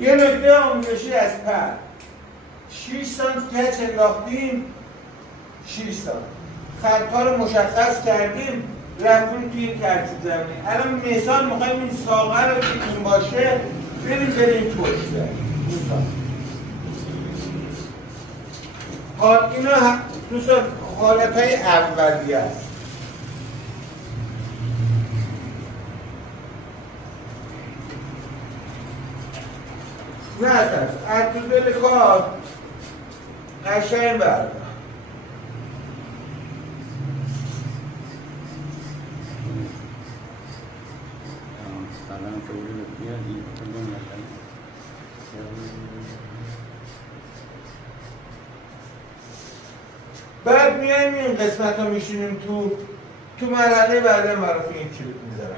یه نکته آموزشی از پر 6 سانت کج انداختیم، 6 سانت خط‌ها رو مشخص کردیم، رفتیم توی ترتیب زمینی. الان مثال میخوایم این ساغر رو که این باشه بریم توش زمین. حال اینا دوستان حالتهای اولیه است. نه از تو دل کار قشنگ برد. بعد میایم این قسمت رو میشینیم تو مرحله بعد معروف این کلیپ میذارم.